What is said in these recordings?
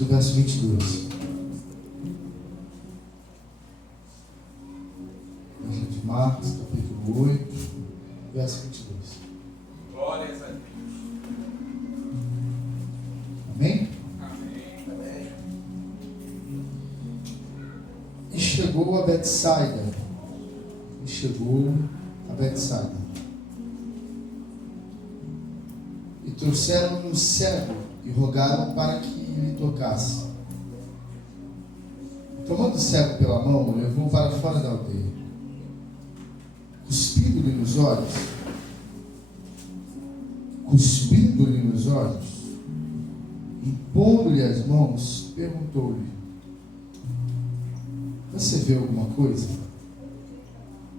do verso 22. Evangelho de Marcos, capítulo 8, verso 22. Glórias a Deus. Amém? Amém. E chegou a Betsaida. E trouxeram um cego e rogaram para que lhe tocasse. Tomando o cego pela mão, o levou para fora da aldeia. Cuspindo-lhe nos olhos, impondo-lhe as mãos, perguntou-lhe: você vê alguma coisa?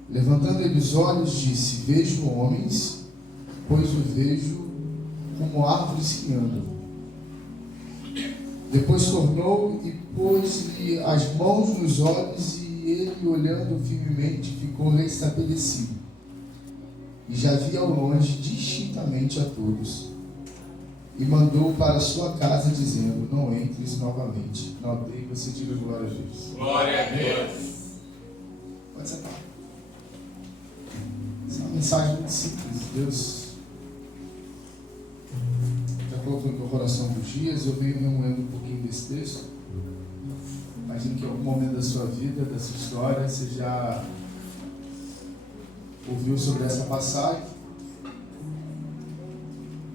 Levantando ele os olhos, disse: vejo homens, pois o vejo como árvores que andam. Depois tornou e pôs-lhe as mãos nos olhos, e ele, olhando firmemente, ficou restabelecido. E já via ao longe distintamente a todos. E mandou para sua casa, dizendo: não entres novamente na aldeia. Você diga glória a Deus. Glória a Deus. Pode sentar. Essa é uma mensagem muito simples. Deus já colocou no meu coração dos dias. Eu venho remoendo um pouquinho desse texto. Imagino que em algum momento da sua vida, da sua história, você já ouviu sobre essa passagem.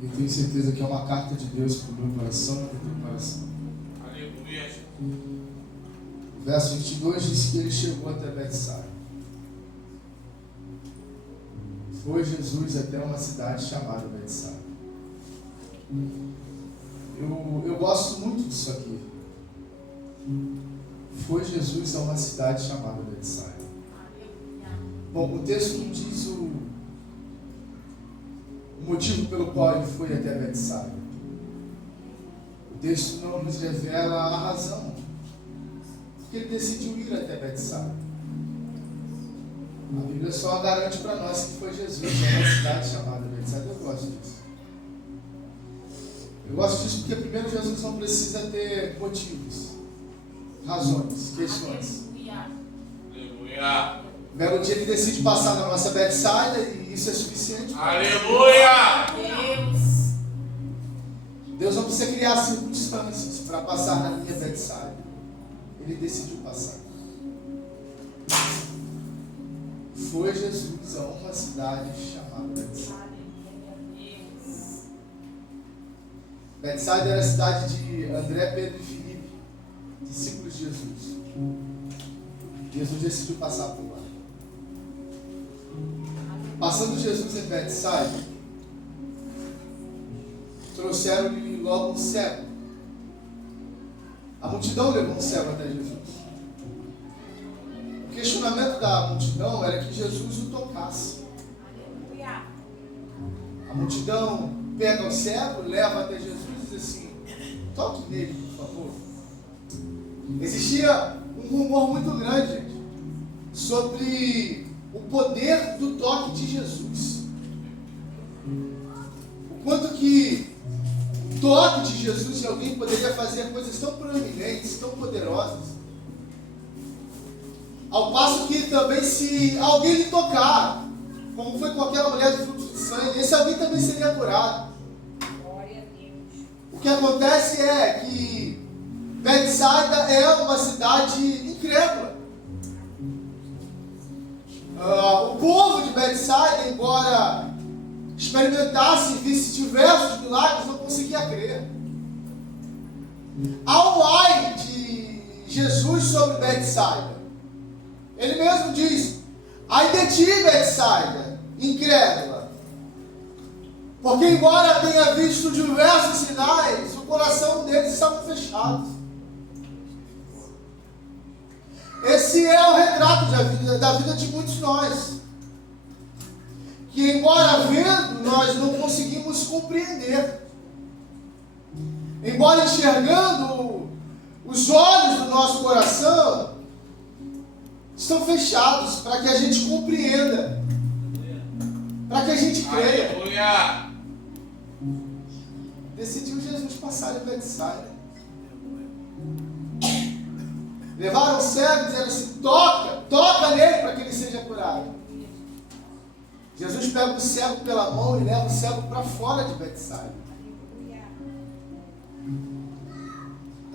Eu tenho certeza que é uma carta de Deus para o meu coração, para o teu coração. Aleluia. O verso 22 diz que ele chegou até Betsaida. Foi Jesus até uma cidade chamada Betsaida. Eu gosto muito disso aqui. Foi Jesus a uma cidade chamada Betsaida. Bom, o texto não diz o motivo pelo qual ele foi até Betsaida. O texto não nos revela a razão porque ele decidiu ir até Betsaida. A Bíblia só garante para nós que foi Jesus a uma cidade chamada Betsaida. Eu gosto disso. Eu gosto disso porque primeiro Jesus não precisa ter motivos, razões, questões. Aleluia. Um belo dia ele decide passar na nossa Betsaida e isso é suficiente. Aleluia. Deus não precisa criar circunstâncias para passar na minha Betsaida. Ele decidiu passar. Foi Jesus a uma cidade chamada Betsaida. Betsaida era a cidade de André, Pedro e Filipe, discípulos de Jesus. Jesus decidiu passar por lá. Passando Jesus em Betsaida, trouxeram-lhe logo um cego. A multidão levou um cego até Jesus. O questionamento da multidão era que Jesus o tocasse. A multidão pega o cego, leva até Jesus e diz assim: toque nele, por favor. Existia um rumor muito grande, gente, sobre o poder do toque de Jesus. O quanto que o toque de Jesus em alguém poderia fazer coisas tão proeminentes, tão poderosas. Ao passo que também, se alguém lhe tocar, como foi com aquela mulher do fluxo de sangue, esse alguém também seria curado. Glória a Deus. O que acontece é que Betsaida é uma cidade incrédula. O povo de Betsaida, embora experimentasse e visse diversos milagres, não conseguia crer. Ao ai de Jesus sobre Betsaida, ele mesmo diz: ai de ti, Betsaida, incrédula, porque embora tenha visto diversos sinais, o coração deles estava fechado. Esse é o retrato da vida de muitos de nós, que embora vendo, nós não conseguimos compreender. Embora enxergando, os olhos do nosso coração estão fechados para que a gente compreenda, para que a gente creia. Aleluia. Decidiu Jesus passar em Betsaida. Levaram o cego e disseram assim: toca nele para que ele seja curado. Jesus pega o cego pela mão e leva o cego para fora de Betsaida.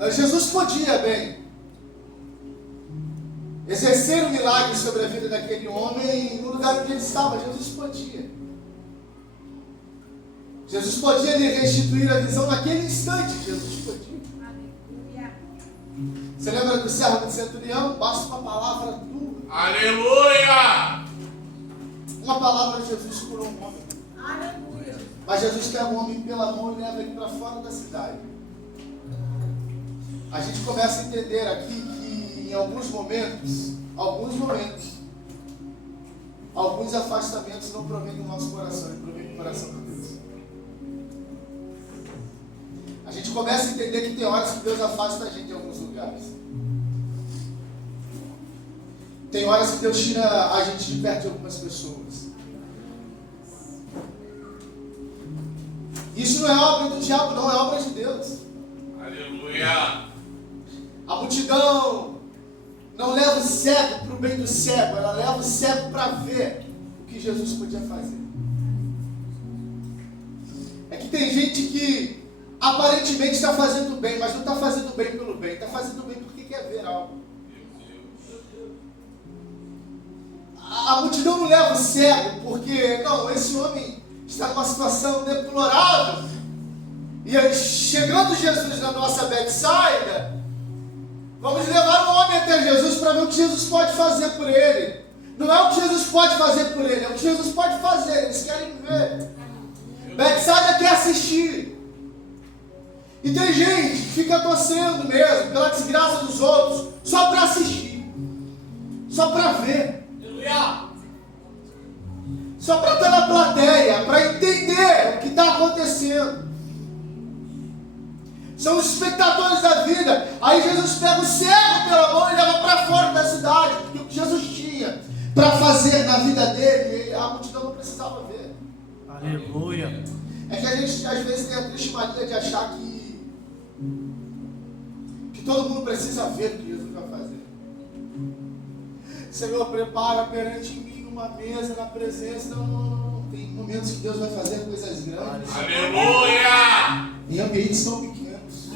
Jesus podia bem exercer um milagre sobre a vida daquele homem no lugar onde ele estava. Jesus podia. Jesus podia lhe restituir a visão naquele instante. Jesus podia. Você lembra do servo do centurião? Basta uma palavra tua. Aleluia! Uma palavra de Jesus curou um homem. Aleluia. Mas Jesus pega o homem pela mão e leva ele para fora da cidade. A gente começa a entender aqui que em alguns momentos, alguns afastamentos não provêm do nosso coração, ele provém do coração de Deus. A gente começa a entender que tem horas que Deus afasta a gente de alguns lugares. Tem horas que Deus tira a gente de perto de algumas pessoas. Isso não é obra do diabo, não, é obra de Deus. Aleluia! A multidão não leva o cego para o bem do cego, ela leva o cego para ver o que Jesus podia fazer. É que tem gente que aparentemente está fazendo bem, mas não está fazendo bem pelo bem, está fazendo bem porque quer ver algo. A multidão não leva o cego porque, não, esse homem está numa situação deplorável. E aí, chegando Jesus na nossa Betsaida, vamos levar o homem até Jesus para ver o que Jesus pode fazer por ele. Não é o que Jesus pode fazer por ele, é o que Jesus pode fazer. Eles querem ver. Betsaida quer assistir. E tem gente que fica torcendo mesmo pela desgraça dos outros, só para assistir, só para ver. Só para estar na plateia, para entender o que está acontecendo. São os espectadores da vida. Aí Jesus pega o cego pela mão e leva para fora da cidade, porque o que Jesus tinha para fazer na vida dele, a multidão não precisava ver. Aleluia. É que a gente às vezes tem a triste mania de achar que todo mundo precisa ver o que Jesus vai fazer. Senhor, prepara perante mim uma mesa na presença. Não. Tem momentos que Deus vai fazer coisas grandes. Aleluia! Em ambientes tão pequenos.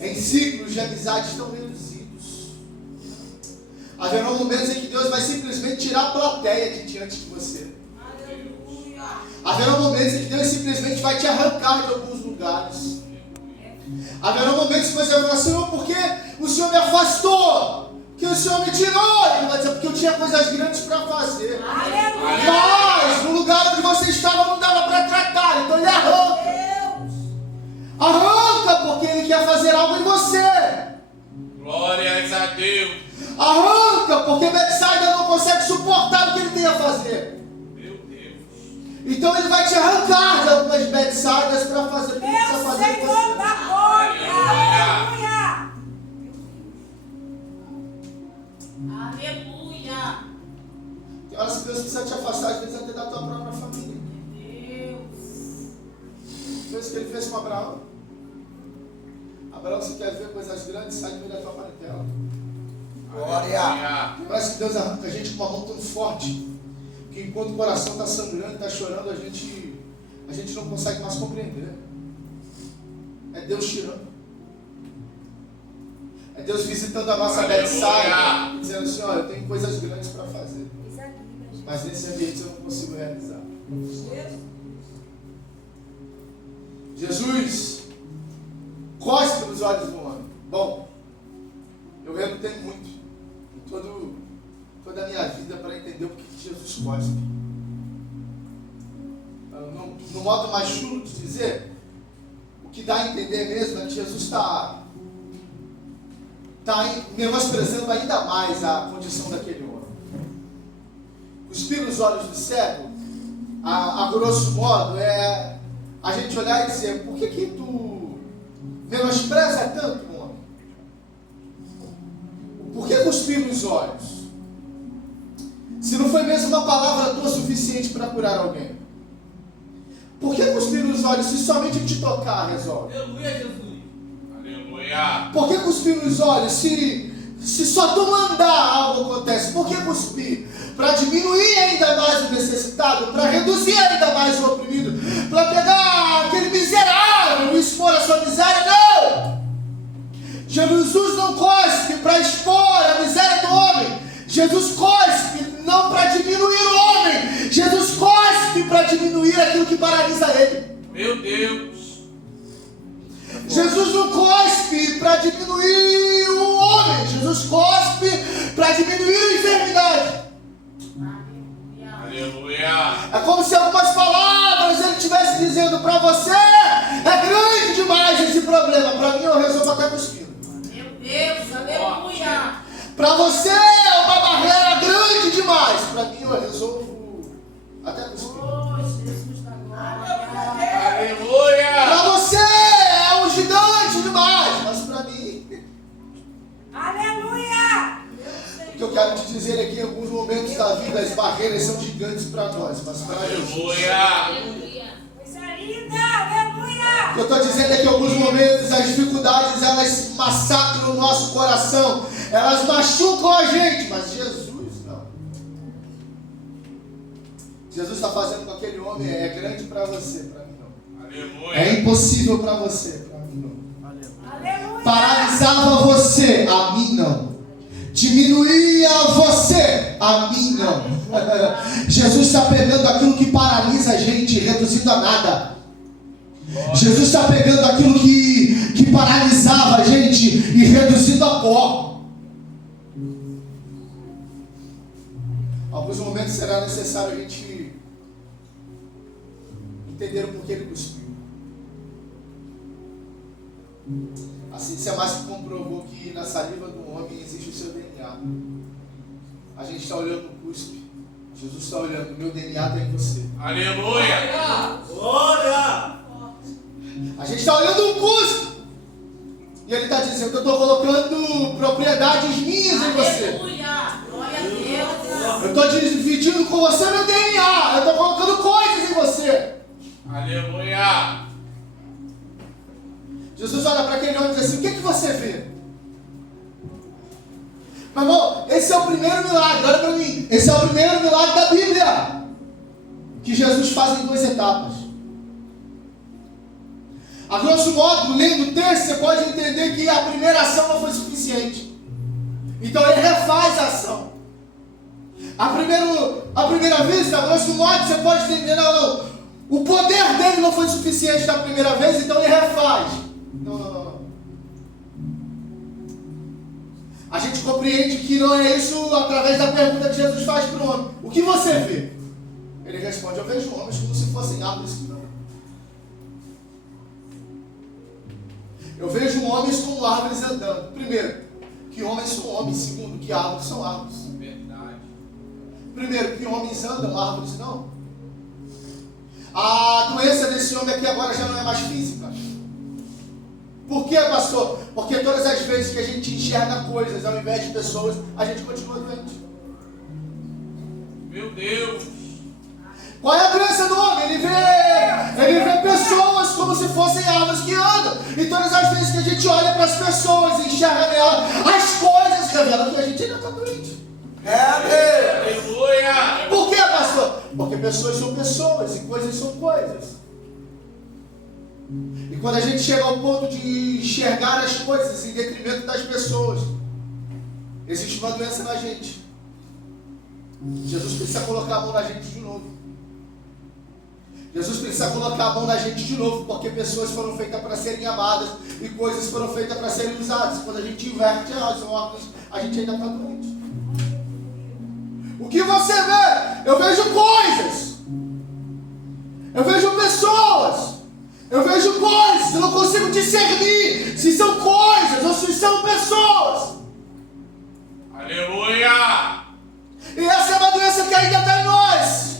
Em ciclos de amizade tão reduzidos. Haverá momentos em que Deus vai simplesmente tirar a plateia de diante de você. Haverá momentos em que Deus simplesmente vai te arrancar de alguns lugares. Haverá momentos que você vai falar: Senhor, por que o Senhor me afastou? Que o Senhor me tirou? Ele vai dizer: porque eu tinha coisas grandes para fazer. Mas no lugar onde você estava não dava para tratar. Então Ele arranca. Arranca porque Ele quer fazer algo em você. Glórias a Deus! Arranca porque Betsaida não consegue suportar o que Ele tem a fazer. Meu Deus! Então Ele vai te arrancar de algumas Betsaidas para fazer o que Ele precisa fazer em você. Aleluia! Tem horas que Deus precisa te afastar, às vezes até da tua própria família. Foi isso que Ele fez com Abraão. Abraão, se quer ver coisas grandes, sai do meio da tua parentela. Glória! Parece que Deus arranca a gente com uma mão tão forte que enquanto o coração está sangrando, está chorando, a gente não consegue mais compreender. É Deus tirando. É Deus visitando a nossa Betsaida, dizendo assim: olha, eu tenho coisas grandes para fazer, mas nesse ambiente eu não consigo realizar. Jesus cospe nos olhos do homem. Bom, eu relutei muito em toda a minha vida para entender o que Jesus cospe. No modo mais chulo de dizer, o que dá a entender mesmo é que Jesus está menosprezando ainda mais a condição daquele homem. Cuspir nos olhos do cego, a grosso modo, é a gente olhar e dizer: por que tu menospreza tanto o homem? Por que cuspir nos olhos? Se não foi mesmo uma palavra tua suficiente para curar alguém. Por que cuspir nos olhos se somente te tocar resolve? Aleluia, Jesus! Aleluia. Por que cuspir nos olhos? Se só tu mandar algo acontece, por que cuspir? Para diminuir ainda mais o necessitado, para reduzir ainda mais o oprimido, para pegar aquele miserável e expor a sua miséria? Não! Jesus não cospe para expor a miséria do homem. Jesus cospe não para diminuir o homem. Jesus cospe para diminuir aquilo que paralisa ele. Meu Deus. Jesus não cospe para diminuir o homem. Jesus cospe para diminuir a enfermidade. Aleluia. É como se algumas palavras ele estivesse dizendo para você: é grande demais esse problema. Para mim eu resolvo até cuspindo. Meu Deus, aleluia. Para você é uma barreira grande demais. Para mim eu resolvo até cuspindo. Oh, Jesus da glória. Aleluia. Para você é um gigante demais. Mas para mim, Aleluia. o que eu quero te dizer é que em alguns momentos da vida as barreiras são gigantes para nós. Mas para Jesus, Aleluia. Coisa linda, aleluia. o que eu estou dizendo é que em alguns momentos as dificuldades elas massacram o nosso coração, elas machucam a gente, mas Jesus não. Jesus está fazendo com aquele homem é grande para você, para mim não. Aleluia. É impossível para você, para mim não. Aleluia. Paralisava você, a mim não. Diminuía você, a mim não. Jesus está pegando aquilo que paralisa a gente, reduzindo a nada. Jesus está pegando aquilo que paralisava a gente e reduzindo a pó. Alguns momentos será necessário a gente entender o porquê ele cuspiu. A ciência mais que comprovou que na saliva do homem existe o seu DNA. A gente está olhando no cuspe. Jesus está olhando, o meu DNA está em você. Aleluia. Glória! A gente está olhando no cuspe. E ele está dizendo que eu estou colocando propriedades minhas em você. Aleluia. Glória a Deus. Eu estou dividindo com você meu DNA. Eu estou colocando coisas em você. Aleluia. Jesus olha para aquele homem e diz assim: o que você vê? Meu irmão, esse é o primeiro milagre, olha para mim. Esse é o primeiro milagre da Bíblia, que Jesus faz em 2 etapas. A grosso modo, lendo o texto, você pode entender que a primeira ação não foi suficiente. Então ele refaz a ação. A primeira vista, a grosso modo, você pode entender, não. O poder dele não foi suficiente da primeira vez, então ele refaz. Não. A gente compreende que não é isso através da pergunta que Jesus faz para o homem. O que você vê? Ele responde: eu vejo homens como se fossem árvores que não. Eu vejo homens como árvores andando. Primeiro, que homens são homens. Segundo, que árvores são árvores. Verdade. Primeiro, que homens andam, árvores não. A doença desse homem aqui agora já não é mais física. Por quê, pastor? Porque todas as vezes que a gente enxerga coisas ao invés de pessoas, a gente continua doente. Meu Deus. Qual é a doença do homem? Ele vê pessoas como se fossem árvores que andam. E todas as vezes que a gente olha para as pessoas e enxerga nelas as coisas, revelam que a gente ainda está doente. Aleluia. Por quê, pastor? Porque pessoas são pessoas e coisas são coisas. E quando a gente chega ao ponto de enxergar as coisas em detrimento das pessoas, existe uma doença na gente. Jesus precisa colocar a mão na gente de novo. Jesus precisa colocar a mão na gente de novo, porque pessoas foram feitas para serem amadas e coisas foram feitas para serem usadas. Quando a gente inverte as ordens, a gente ainda está doente. O que você vê? Eu vejo coisas. Eu vejo pessoas. Eu vejo coisas. Eu não consigo discernir se são coisas ou se são pessoas. Aleluia. E essa é uma doença que ainda está em nós.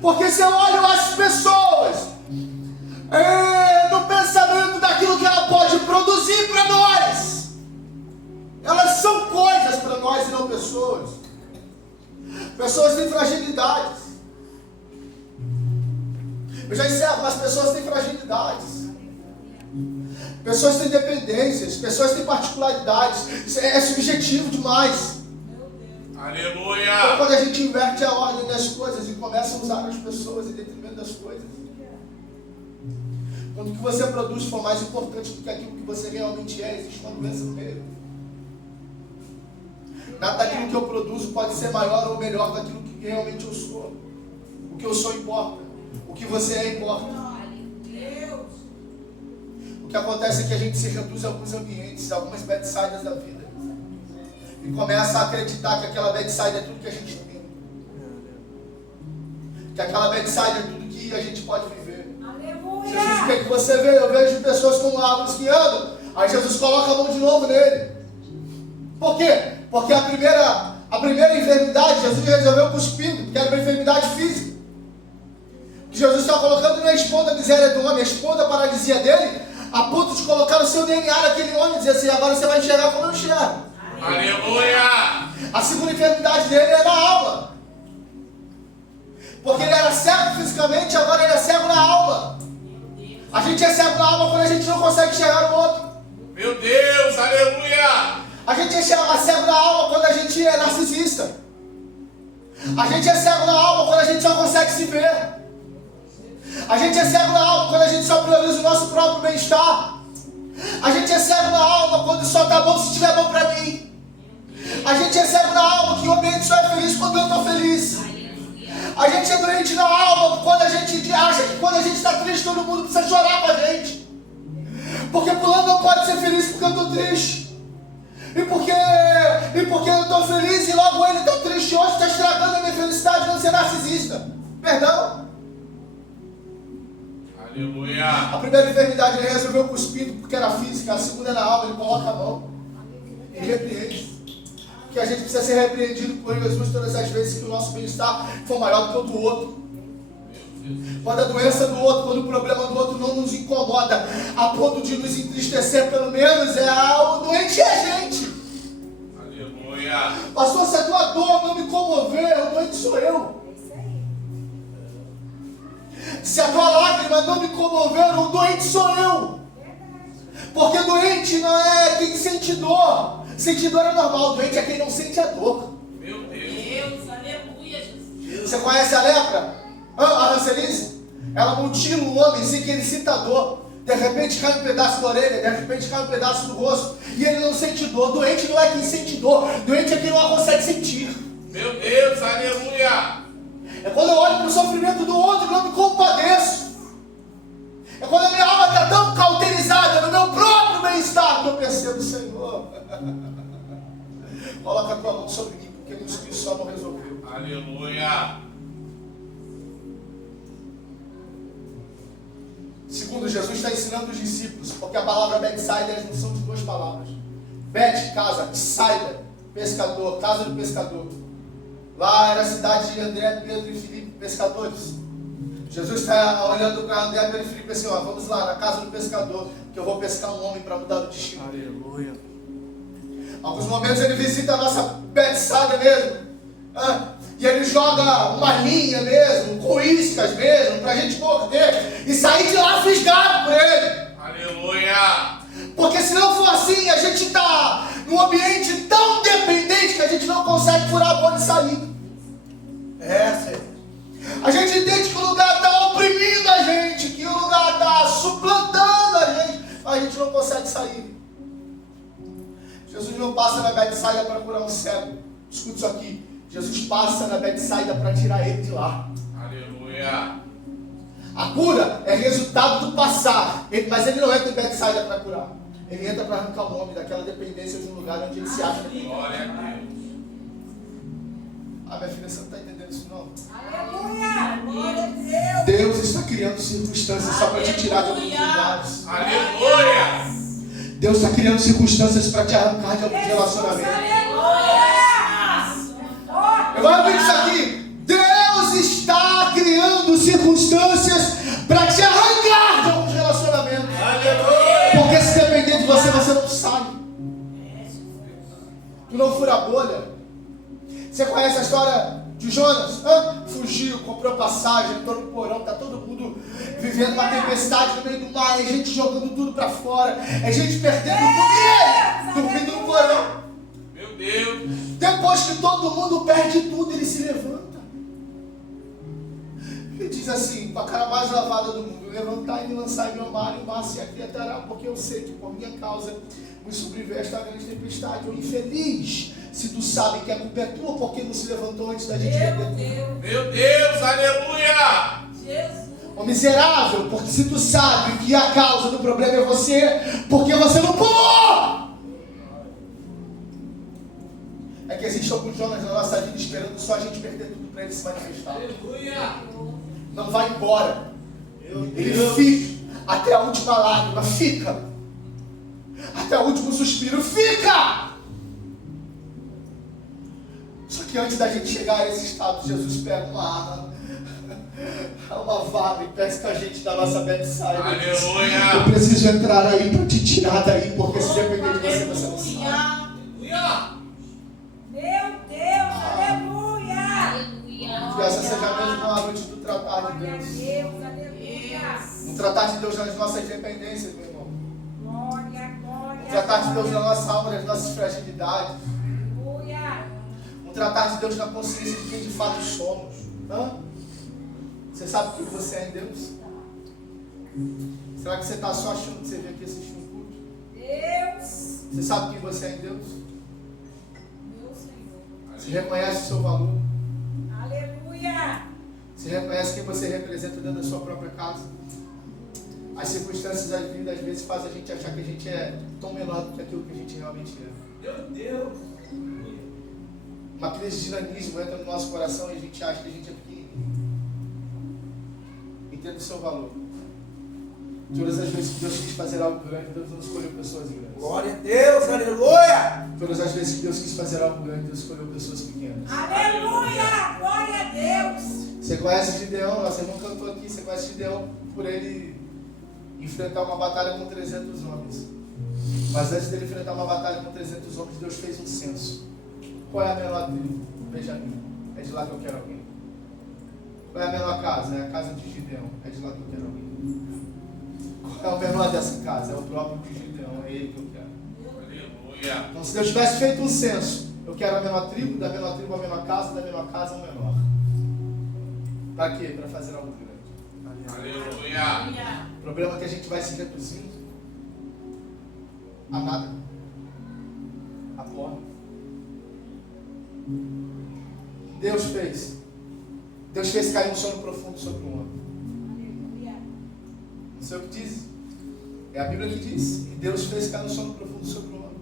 Porque se eu olho as pessoas no pensamento daquilo que ela pode produzir para nós, elas são coisas para nós e não pessoas. Pessoas têm fragilidades. Eu já encerro, mas pessoas têm fragilidades. Pessoas têm dependências, pessoas têm particularidades. Isso é subjetivo demais. Então, Aleluia. quando a gente inverte a ordem das coisas e começa a usar as pessoas em detrimento das coisas, quando o que você produz for mais importante do que aquilo que você realmente é, existe uma doença no meio. Nada daquilo que eu produzo pode ser maior ou melhor daquilo que realmente eu sou. O que eu sou importa. O que você é importa. O que acontece é que a gente se reduz a alguns ambientes, a algumas bedsides da vida. E começa a acreditar que aquela bedside é tudo que a gente tem. Que aquela bedside é tudo que a gente pode viver. Jesus, o que é que você vê? Eu vejo pessoas como árvores que andam. Aí Jesus coloca a mão de novo nele. Por quê? Porque a primeira enfermidade, Jesus resolveu cuspindo, porque era uma enfermidade física. Que Jesus está colocando na esposa a miséria do homem, a esposa a paralisia dele, a ponto de colocar o seu DNA naquele homem e dizer assim: agora você vai enxergar como eu enxergo. Aleluia. A segunda enfermidade dele é na alma. Porque ele era cego fisicamente, agora ele é cego na alma. A gente é cego na alma quando a gente não consegue enxergar o outro. Meu Deus, aleluia. A gente é cego na alma quando a gente é narcisista. A gente é cego na alma quando a gente só consegue se ver. A gente é cego na alma quando a gente só prioriza o nosso próprio bem-estar. A gente é cego na alma quando só tá bom se estiver bom pra mim. A gente é cego na alma que o ambiente só é feliz quando eu estou feliz. A gente é doente na alma quando a gente acha que quando a gente está triste todo mundo precisa chorar com a gente. Porque fulano não pode ser feliz porque eu estou triste. E porque eu estou feliz e logo ele está triste hoje, está estragando a minha felicidade de não ser narcisista. Perdão? Aleluia. A primeira enfermidade ele resolveu cuspindo porque era física. A segunda é na alma, ele coloca a mão e repreende. Que a gente precisa ser repreendido por Jesus todas as vezes que o nosso bem-estar for maior do que o do outro. Quando a doença do outro, quando o problema do outro não nos incomoda a ponto de nos entristecer, pelo menos o doente é a gente. Aleluia. Pastor, se a tua dor não me comover, o doente sou eu. Se a tua lágrima não me comover, o doente sou eu. Porque doente não é quem sente dor. Sentir dor é normal, doente é quem não sente a dor. Meu Deus. Deus, aleluia, Jesus. Você conhece a lepra? A Hanselise? Ela mutila o homem sem que ele sinta dor. De repente cai um pedaço da orelha, de repente cai um pedaço do rosto. E ele não sente dor. Doente não é quem sente dor. Doente é quem não a consegue sentir. Meu Deus, aleluia. É quando eu olho para o sofrimento do outro e não me compadeço. É quando a minha alma está tão cauterizada no meu próprio bem-estar que eu percebo: Senhor, coloca a tua mão sobre mim, porque isso que só não resolveu. Aleluia. Segundo, Jesus está ensinando os discípulos, porque a palavra bedside é a junção de duas palavras. Bet, casa, saida, pescador, casa do pescador. Lá era a cidade de André, Pedro e Filipe, pescadores. Jesus está olhando para André, Pedro e Filipe assim: ó, vamos lá na casa do pescador, que eu vou pescar um homem para mudar o destino. Aleluia. Alguns momentos ele visita a nossa bedside mesmo. E ele joga uma linha mesmo, com iscas mesmo, para a gente morder e sair de lá fisgado por ele. Aleluia. Porque se não for assim, a gente está num ambiente tão dependente que a gente não consegue furar a bolha e sair. Senhor. A gente entende que o lugar está oprimindo a gente, que o lugar está suplantando a gente, mas a gente não consegue sair. Jesus não passa na bedside para curar um cego. Escuta isso aqui. Jesus passa na bedside para tirar ele de lá. Aleluia. A cura é resultado do passar. Mas ele não entra em bedside para curar. Ele entra para arrancar o homem daquela dependência de um lugar onde ele se acha. Glória a Deus. Minha filha, você não está entendendo isso não? Aleluia. Glória a Deus. Deus está criando circunstâncias só para te tirar de alguns lugares. Aleluia. Deus está criando circunstâncias para te arrancar de alguns relacionamentos. Eu vou repetir isso aqui. Deus está criando circunstâncias para te arrancar de alguns relacionamentos. Aleluia. Porque se depender de você, você não sai. Tu não fura a bolha. Você conhece a história de Jonas? fugiu, comprou passagem, entrou no porão, tá todo mundo vivendo uma tempestade no meio do mar, é gente jogando tudo pra fora, é gente perdendo tudo, dormindo no porão. Meu Deus. Depois que todo mundo perde tudo, ele se levanta. Ele diz assim, com a cara mais lavada do mundo: levantai e me lançai no mar, e o mar se aquietará, porque eu sei que por minha causa me sobreveio esta grande tempestade. Ô infeliz, se tu sabe que a culpa é tua, porque não se levantou antes da gente perder tudo? Meu Deus, aleluia. Jesus. Ô miserável, porque se tu sabe que a causa do problema é você, porque você não pulou? É que existe alguns Jonas na nossa vida esperando só a gente perder tudo para ele se manifestar. Aleluia. Não vai embora. Ele fica até a última lágrima, fica até o último suspiro, fica. Só que antes da gente chegar a esse estado, Jesus pega uma vara e pesca a gente da nossa bedside. Aleluia. Eu preciso entrar aí para te tirar daí, porque se depender de você, você não sabe. Aleluia. Meu Deus, aleluia. Que essa seja mesmo uma noite do tratar de Glória a Deus. Deus, aleluia. No tratar de Deus nas nossas dependências, meu irmão. Glória, glória. No tratar de Deus na nossa alma, nas nossas fragilidades. Aleluia. Um tratar de Deus na consciência de quem de fato somos. Hã? Você sabe quem você é em Deus? Será que você está só achando que você veio aqui assistir um culto? Deus. Você sabe quem você é em Deus? Meu Senhor. Você reconhece o seu valor? Aleluia. Você reconhece quem você representa dentro da sua própria casa? As circunstâncias da vida às vezes fazem a gente achar que a gente é tão menor do que aquilo que a gente realmente é. Meu Deus. Uma crise de nanismo entra no nosso coração e a gente acha que a gente é pequenininho. Entenda o seu valor. Todas as vezes que Deus quis fazer algo grande, Deus não escolheu pessoas grandes. Glória a Deus, aleluia! Todas as vezes que Deus quis fazer algo grande, Deus escolheu pessoas pequenas. Aleluia. Glória a Deus. Você conhece Gideão, nossa irmã cantou aqui, você conhece Gideão por ele enfrentar uma batalha com 300 homens. Mas antes dele enfrentar uma batalha com 300 homens, Deus fez um censo. Qual é a menor tribo? Benjamim. É de lá que eu quero alguém. Qual é a menor casa? É a casa de Gideão. É de lá que eu quero alguém. Qual é o menor dessa casa? É o próprio de Gideão. É ele que eu quero. Aleluia. Então, se Deus tivesse feito um censo, eu quero a menor tribo, da menor tribo a menor casa, da menor casa ao menor. Para quê? Para fazer algo grande. Aleluia. O problema é que a gente vai se reduzindo a nada. A porra. Deus fez cair um sono profundo sobre o homem. Aleluia. Não sei o que diz. É a Bíblia que diz. E Deus fez cair um sono profundo sobre o homem.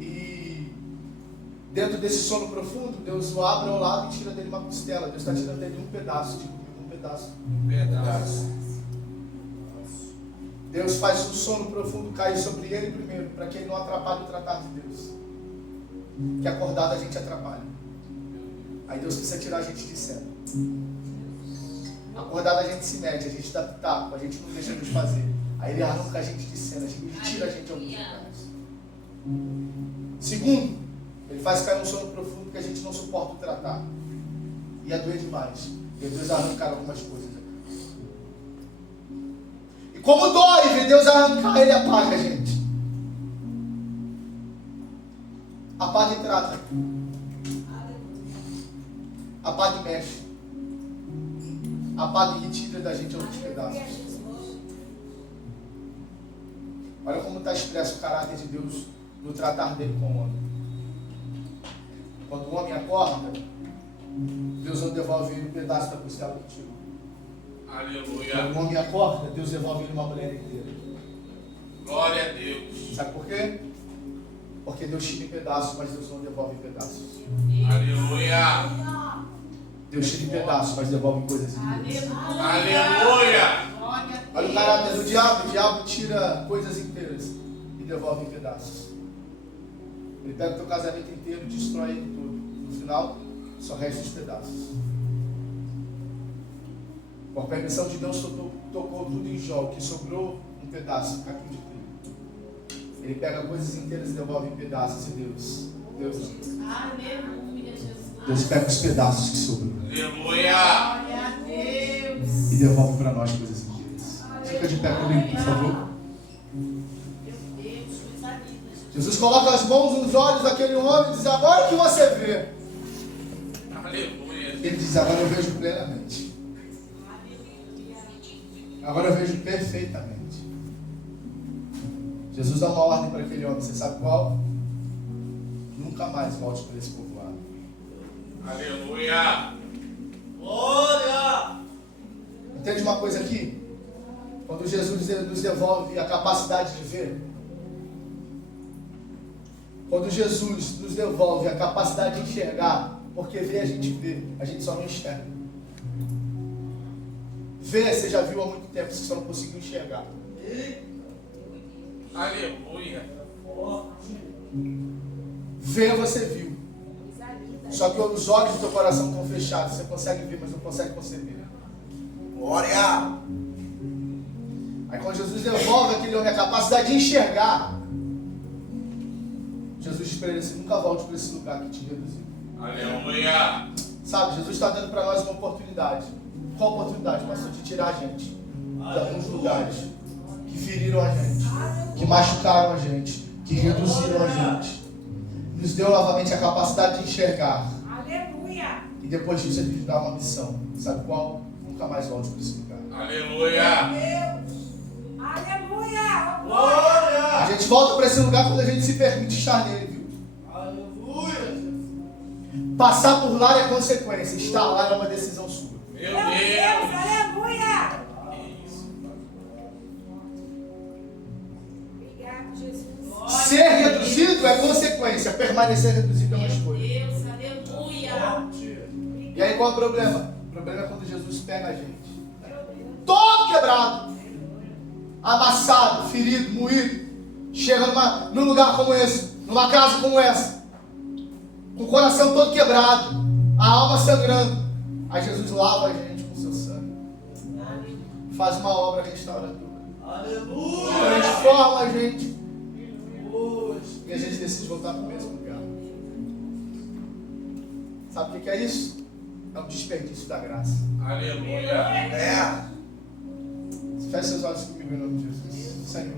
E dentro desse sono profundo, Deus o abre ao lado e tira dele uma costela. Deus está tirando dele um pedaço. Pedaço. Deus faz um sono profundo cair sobre ele primeiro, para que ele não atrapalhe o tratar de Deus. Que acordado a gente atrapalha. Aí Deus precisa tirar a gente de cena. Acordado a gente se mete, a gente dá pitaco, a gente não deixa Deus fazer. Aí ele arranca a gente de cena, ele tira a gente de alguns lugares. Segundo, ele faz cair um sono profundo que a gente não suporta o tratar. E é doer demais. E Deus arrancar algumas coisas. E como dói ver Deus arrancar, ele apaga a gente. Apaga e trata. Apaga e mexe. Apaga e retira da gente alguns pedaços. Olha como está expresso o caráter de Deus no tratar dele com o homem. Quando o homem acorda, Deus não devolve ele um pedaço da costela que tirou. Aleluia. Quando o homem acorda, Deus devolve ele uma mulher inteira. Glória a Deus. Sabe por quê? Porque Deus tira em pedaços, mas Deus não devolve em pedaços. Aleluia. Deus tira em pedaços, mas devolve coisas inteiras. Aleluia. Olha o caráter do diabo. O diabo tira coisas inteiras e devolve em pedaços. Ele pega o teu casamento inteiro e destrói ele todo. No final, só resta os pedaços. Por permissão de Deus, tocou tudo em Jó. O que sobrou, um pedaço, caquinho de trigo. Ele pega coisas inteiras e devolve em pedaços. E Deus não. Aleluia, Jesus. Deus pega os pedaços que sobrou Aleluia. Glória a Deus. e devolve para nós coisas inteiras. Fica de pé comigo, por favor. Jesus coloca as mãos nos olhos daquele homem e diz: agora o que você vê? Aleluia. Ele diz: agora eu vejo plenamente. Agora eu vejo perfeitamente. Jesus dá uma ordem para aquele homem, você sabe qual? Nunca mais volte para esse povoado. Aleluia. Glória! Entende uma coisa aqui? Quando Jesus nos devolve a capacidade de ver, quando Jesus nos devolve a capacidade de enxergar, porque ver a gente só não enxerga. Ver, você já viu há muito tempo, você só não conseguiu enxergar. Aleluia. Ver, você viu. Só que os olhos do teu coração estão fechados, você consegue ver, mas não consegue conceber. Glória! Aí quando Jesus devolve aquele homem a capacidade de enxergar, Jesus diz para ele assim: nunca volte para esse lugar que te reduziu. Aleluia. Sabe, Jesus está dando para nós uma oportunidade. Qual oportunidade, pastor? De tirar a gente de alguns lugares que feriram a gente, que machucaram a gente, que reduziram a gente. Nos deu novamente a capacidade de enxergar. Aleluia. E depois disso ele nos dá uma missão. Sabe qual? Nunca mais volte para esse lugar. Aleluia. Deus. Aleluia. Oh, Glória! A gente volta para esse lugar quando a gente se permite estar nele, viu? Aleluia! Passar por lá é consequência, estar lá é uma decisão sua. Meu Meu Deus. Deus. Aleluia. Que isso, Obrigado, Jesus. Ser reduzido é consequência, permanecer reduzido é uma escolha. Deus. Aleluia. E aí qual é o problema? O problema é quando Jesus pega a gente, todo quebrado, amassado, ferido, moído, chega num lugar como esse, numa casa como essa, com o coração todo quebrado, a alma sangrando. Aí Jesus lava a gente com o seu sangue, faz uma obra restauradora, Aleluia! transforma a gente, e a gente decide voltar para o mesmo lugar. Sabe o que é isso? É um desperdício da graça. Aleluia. É! Feche seus olhos comigo em nome de Jesus. Senhor,